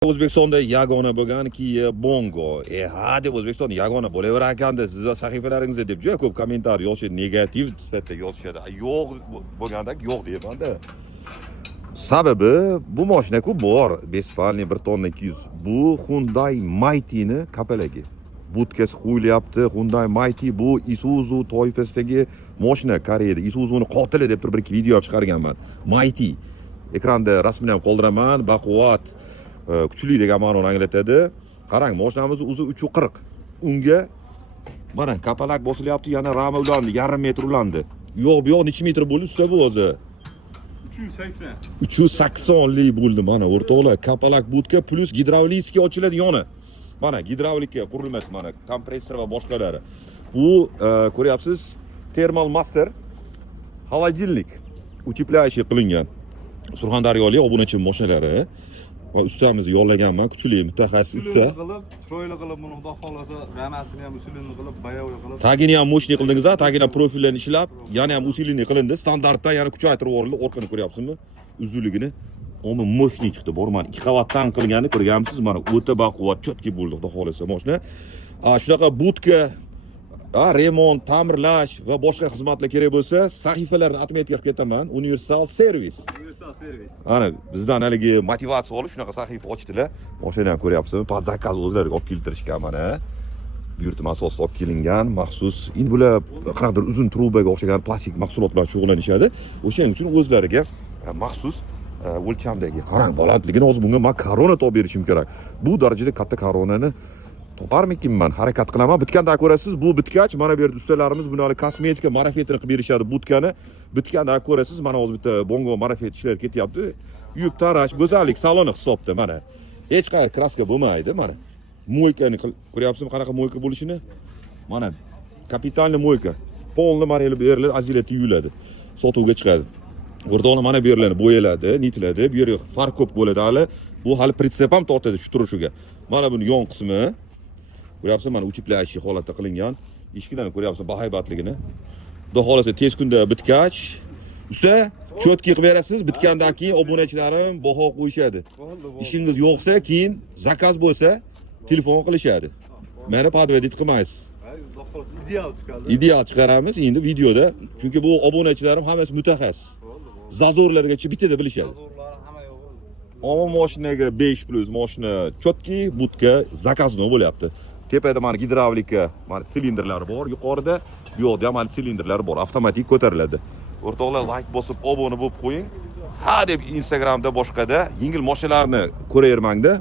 O'zbekistonda yagona bo'lgan Kia Bongo. Ha deb O'zbekistonda yagona bo'laver ekanda sizlar sahifalaringizda deb juda ko'p kommentar yozishadi, negativ sifatida yozishadi. Yo'q bo'lganda yo'q deyapman-da. Sababi bu mashina-ku bor, bespalniy 1 tonna 200. Bu Hyundai Mighty'ni kapalagi. Budkasi qo'yilyapti. Hyundai Mighty bu Isuzu toifasidagi mashina Koreyada. Isuzuning qotili deb turib bir video olib chiqarganman. Mighty. Ekranda rasmini ham qoldiraman. Baquvvat, kuchli degan ma'noni anglatadi. Qarang, mashinamiz o'zi 340. Unga mana kapalak bosilyapti, yana rama ulandi, yarim metr ulandi. Yo'q, bu yoq necha metr bo'ldi usta bu o'zi? 380. 380 lik bo'ldi mana o'rtoqlar. Kapalak budka plus gidravlический ochiladi yoni. Mana gidravlika qurilmasi, mana kompressor va boshqalari. Bu ko'ryapsiz, Thermal Master холодильник uchiplashi qilingan. Surxondaryolik obunachi mashinalari va ustamiz yollaganman, kuchli mutaxassis usta. Chiroyli qilib buni xudo xolasa ramasini ham usulini qilib, bayovoy qilib. Tagini ham moshni qildingiz-a, tagini ham profillarni ishlab, yana ham usulini qilindi. Standartdan yana kuchaytirib yuborildi. Orqani ko'ryapsizmi? Uzunligini. Omma moshni chiqdi. Borman 2 qavatdan qilganini ko'rganmisiz? Mana o'ta baquvvat, chotki bo'ldi, xudo xolasa mashina. Shunaqa budka, remont, ta'mirlash va boshqa xizmatlar kerak bo'lsa, sahifalarni atmetga qilib ketaman. Universal Service. Universal Service. Ana bizdan haligi motivatsiya olib shunaqa sahifa ochdilar. Mashinani ham ko'ryapsizmi? Pod zakaz o'zlariga olib keltirishgan mana. Buyurtma asosida olib kelingan maxsus. Endi bular qanaqadir uzun trubaga o'xshagan plastik mahsulot bilan shug'ullanishadi. O'shaning uchun o'zlariga maxsus o'lchamdagi qarang balandligini hozir bunga men korona topib berishim kerak. Bu darajada katta koronani toparmikinman, harakat qilaman. Bitganda ko'rasiz, bu bitgach mana bu yerda ustalarimiz buni kosmetika marafetini qilib berishadi butkani. Bitganda ko'rasiz, mana hozir bitta Bongo marafet ishlar ketyapti. Yub tarash, go'zallik saloni hisobda mana. Hech qanday kraska bo'lmaydi mana. Moykani ko'ryapsizmi qanaqa moyka bo'lishini? Mana kapitalniy moyka. Polni mareli beriladi, azilati yuyiladi. Sotuvga chiqadi. O'rtoqlar mana bu yerlarni bo'yaladi, nitiladi. Bu yerga farq ko'p bo'ladi hali. Bu hali pritsep ham tortadi shu turishiga. Mana buni yon qismi ko'ryapsiz, mana uchiplashi holatda qilingan. Eshiklarni ko'ryapsiz, bahaybatligini. Xudo xolasa tez kunda bitgach, usta chotki qilib berasiz. Bitgandan keyin obunachilarim baho qo'yishadi. Ishingiz yo'qsa, keyin zakaz bo'lsa, telefon qilishadi. Meni podvedit qilmaysiz. Ideal chiqadi. Ideal chiqaramiz endi videoda. Chunki bu obunachilarim hammasi mutaxassis. Zazorlargacha bitada bilishadi. Zazorlar hamma yo'q. Ammo mashinaga 5+ mashina chotki, budka zakazno bo'lyapti. Tepada mana gidravlika, mana silindrlari bor, yuqorida bu yoqda ham mana silindrlari bor, avtomatik ko'tariladi. O'rtoqlar, like bosib, obuna bo'lib qo'ying. Ha deb Instagramda boshqada yengil mashinalarni ko'ravermangda.